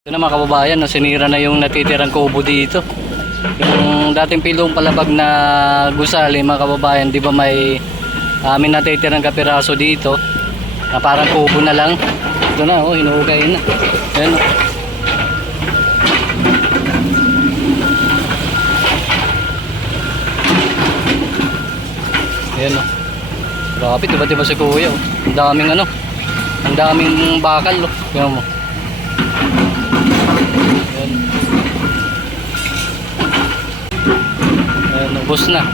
Ito na mga kababayan, no, sinira na yung natitirang kubo dito. Yung dating pilong palabag na gusali mga kababayan, di ba may amin natitirang kapiraso dito na parang kubo na lang. Ito na, oh, hinuhukay na. Ayan, oh. Ayan, oh. Grabe, diba si kuya, oh. Ang daming ano, ang daming bakal, oh. Ayan mo. Ayan. Ayan, ubos na.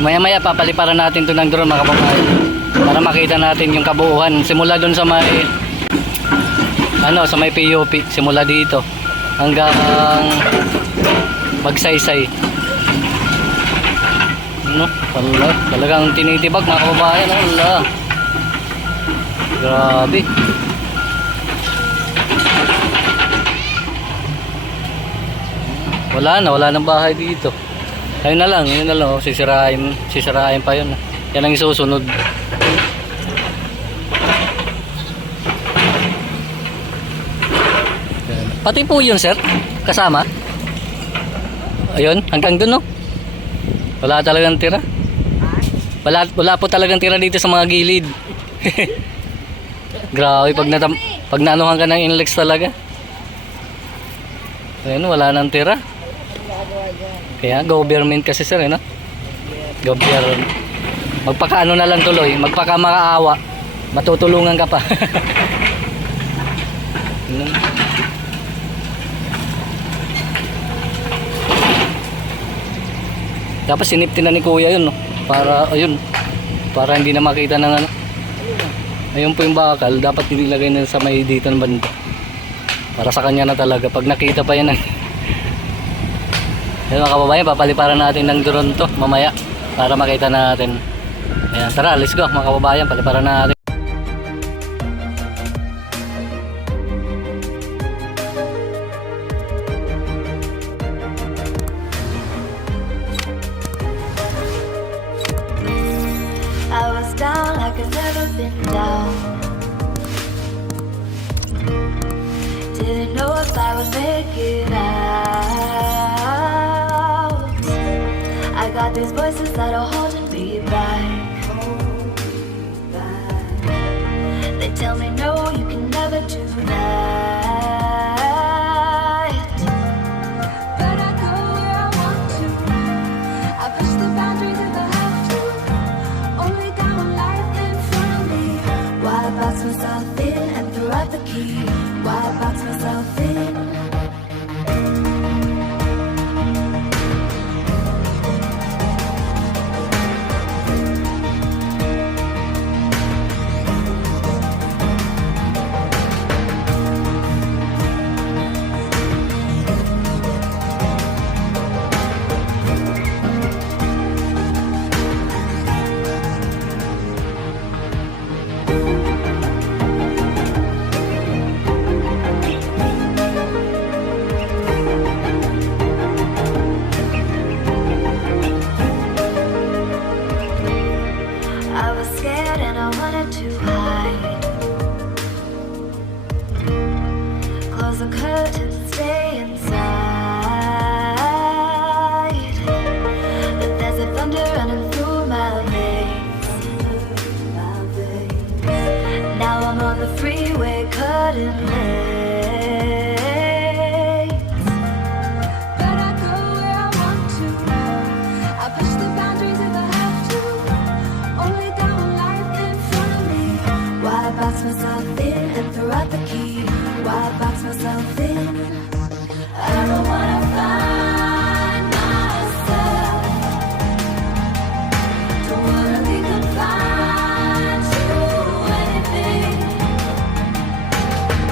Maya-maya papaliparan natin to ng drone mga kababayan para makita natin yung kabuuan simula doon sa may ano, sa may PUP, simula dito hanggang Magsaysay. Ano? Wala, talagang tinitibag mga kababayan. Wala. Grabe. Wala nang bahay dito. Ayun na lang, oh, sisirain pa yun. Yan ang isusunod. Pati po yun, sir, kasama. Ayun, hanggang dun, no? Wala talagang tira. Wala po talagang tira dito sa mga gilid. Grabe, pag naanuhan ka ng nlex talaga. Ayun, wala nang tira. Kaya government kasi sir, no? Government. Magpakaano na lang tuloy, magpaka makaawa, matutulungan ka pa. Tapos sinipti na ni kuya yun, no? Para ayun, para hindi na makita ng ano. Ayun po yung bakal, dapat nilagay na sa may dito ng banda. Para sa kanya na talaga, pag nakita pa yan. Ayun mga kababayan, papaliparan natin ng drone to mamaya para makita natin. Ayan, tara, let's go mga kababayan, paliparan natin. I was down like I've never been down. Didn't know if I would make it out. I got these voices that are holding me back. They tell me no, you can never do that. But I go where I want to. I push the boundaries if I have to. Only got one life in front of me. Why box myself in and throw out the key? Why box myself in? I was scared and I wanted to hide. Close the curtains, stay inside. But there's a thunder running through my veins. Now I'm on the freeway cutting lanes. But I go where I want to. I push the boundaries if I have to. Only got one life in front of me. Why box myself in and throw out the key? Why box myself in? I don't wanna find myself. Don't wanna be confined to anything.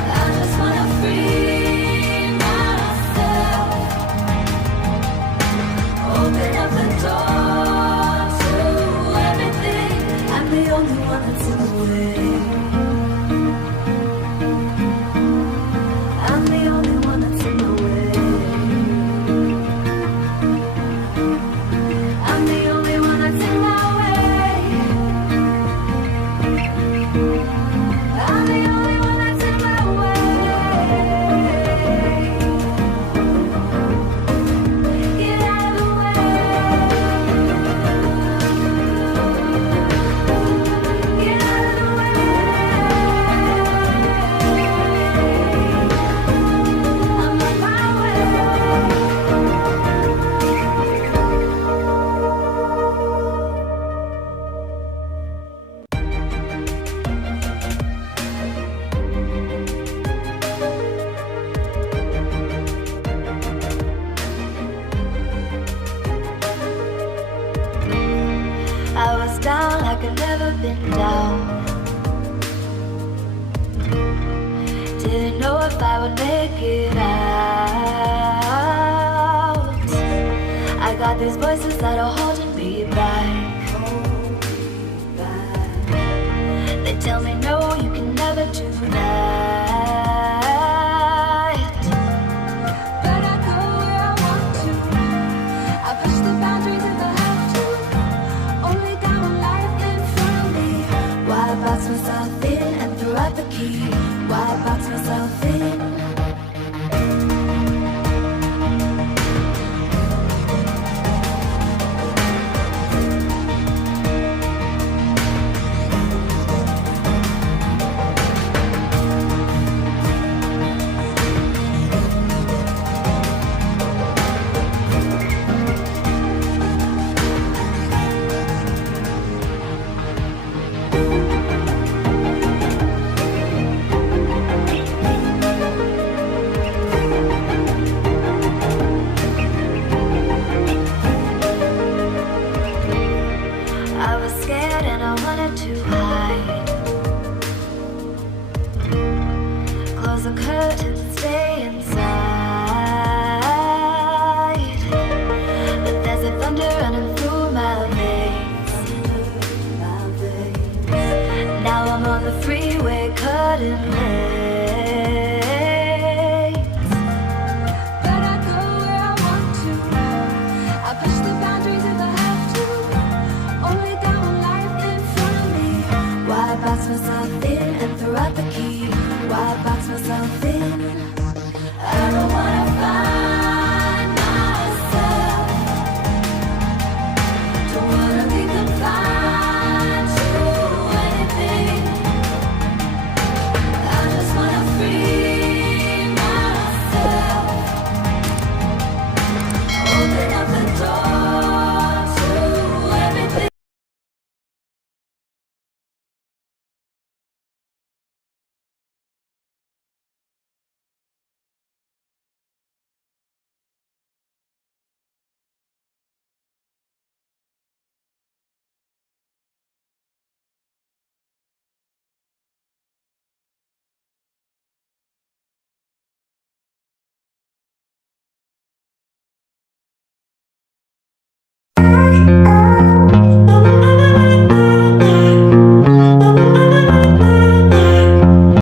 I just wanna free myself. Open up the door to everything. I'm the only one that's in the way. I'm the only one that's in the way. I'm the only one that's in my way. like I've never been down. Didn't know if I would make it out. I got these voices that are holding me back. They tell me no, you can never do that. But I go where I want to. I push the boundaries if I have to. Only down with life in front of me. Why box myself in and throw out the key? Why box myself in? I was scared and I wanted to hide. Close the curtains, stay inside. But there's a thunder running through my veins. Now I'm on the freeway cutting lanes. But I go where I want to. I push the boundaries if I have to. Only down with life in front of me. Why box myself in?